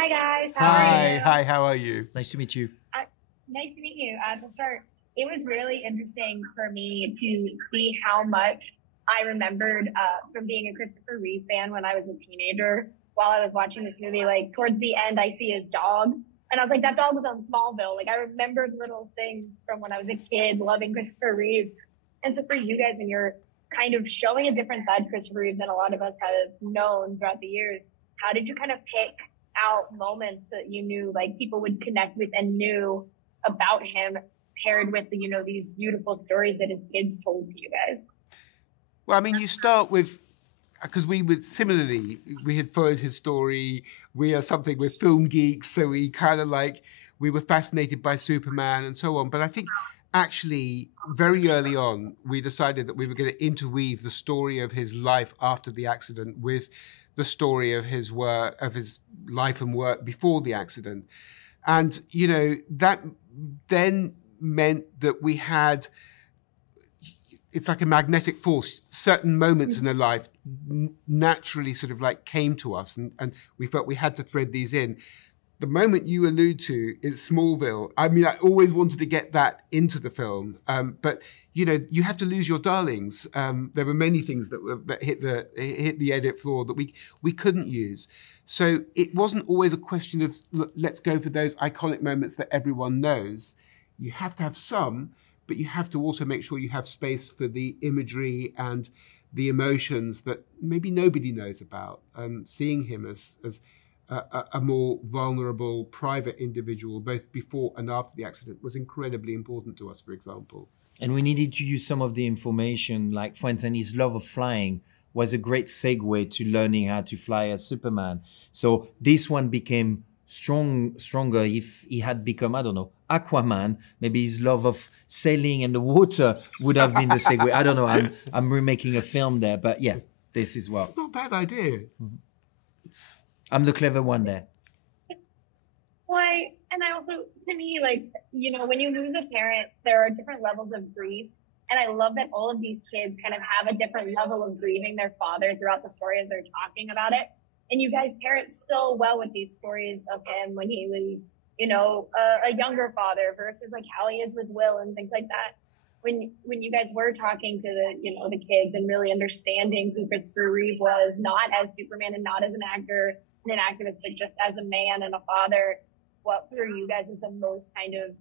Hi guys, how are Hi, you? hi, how are you? Nice to meet you. Nice to meet you. To start, it was really interesting for me to see how much I remembered from being a Christopher Reeve fan when I was a teenager. While I was watching this movie, like towards the end, I see his dog, and I was like, that dog was on Smallville. Like I remembered little things from when I was a kid, loving Christopher Reeve. And so for you guys, and you're kind of showing a different side to Christopher Reeve than a lot of us have known throughout the years. How did you kind of pick out moments that you knew like people would connect with and knew about him, paired with these beautiful stories that his kids told to you guys? Well, I mean, you start with, because we had followed his story. We are something, we're film geeks, so we were fascinated by Superman and so on. But I think actually very early on, we decided that we were going to interweave the story of his life after the accident with the story of his work, of his life and work before the accident. And, that then meant that we had, it's like a magnetic force. Certain moments in their life naturally sort of like came to us, and we felt we had to thread these in. The moment you allude to is Smallville. I mean, I always wanted to get that into the film, but you have to lose your darlings. There were many things that hit the edit floor that we couldn't use. So it wasn't always a question of let's go for those iconic moments that everyone knows. You have to have some, but you have to also make sure you have space for the imagery and the emotions that maybe nobody knows about. Seeing him as a more vulnerable, private individual, both before and after the accident, was incredibly important to us, for example. And we needed to use some of the information, like, for instance, his love of flying was a great segue to learning how to fly as Superman. So this one became stronger if he had become, I don't know, Aquaman. Maybe his love of sailing and the water would have been the segue. I don't know. I'm remaking a film there, but yeah, this is what. It's not a bad idea. I'm the clever one there. Why? And I also, to me, like, when you lose a parent, there are different levels of grief. And I love that all of these kids kind of have a different level of grieving their father throughout the story as they're talking about it. And you guys pair it so well with these stories of him when he was, a younger father versus like how he is with Will and things like that. When you guys were talking to the kids and really understanding who Christopher Reeve was, not as Superman and not as an actor and an activist, but just as a man and a father, what for you guys is the most kind of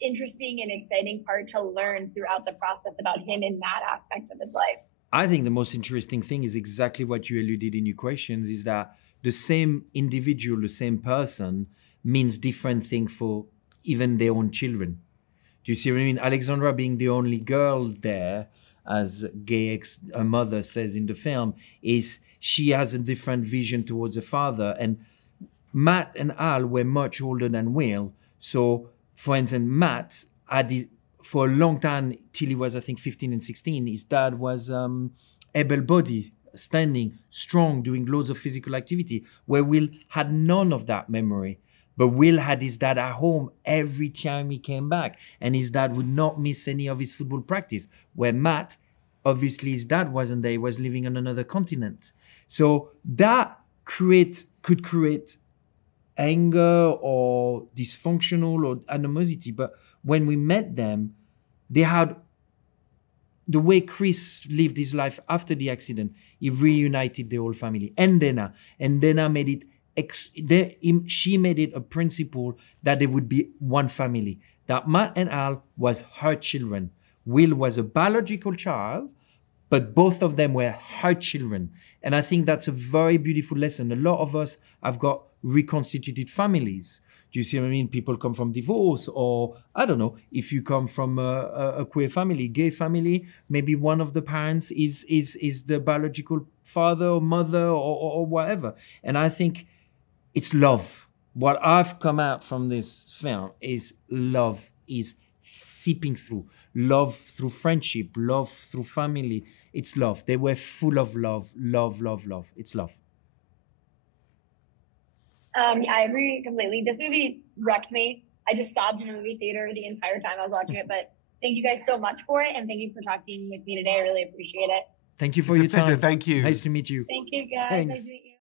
interesting and exciting part to learn throughout the process about him in that aspect of his life? I think the most interesting thing is exactly what you alluded in your questions, is that the same individual, the same person means different things for even their own children. Do you see what I mean? Alexandra being the only girl there, as her mother says in the film, is she has a different vision towards her father. And Matt and Al were much older than Will. So, for instance, Matt had for a long time, till he was, I think, 15 and 16, his dad was able-bodied, standing, strong, doing loads of physical activity, where Will had none of that memory. But Will had his dad at home every time he came back, and his dad would not miss any of his football practice. Where Matt, obviously his dad wasn't there, he was living on another continent. So that could create anger or dysfunctional or animosity. But when we met them, they had the way Chris lived his life after the accident. He reunited the whole family. And Dana made it. She made it a principle that there would be one family. That Matt and Al was her children. Will was a biological child, but both of them were her children. And I think that's a very beautiful lesson. A lot of us have got reconstituted families. Do you see what I mean? People come from divorce, or I don't know, if you come from a queer family, gay family, maybe one of the parents is the biological father or mother or whatever. And I think it's love. What I've come out from this film is love is seeping through. Love through friendship, love through family. It's love. They were full of love, love, love, love. It's love. I agree completely. This movie wrecked me. I just sobbed in a movie theater the entire time I was watching it. But thank you guys so much for it, and thank you for talking with me today. I really appreciate it. Thank you for your time. Thank you. Nice to meet you. Thank you, guys. Thanks. Nice to meet you.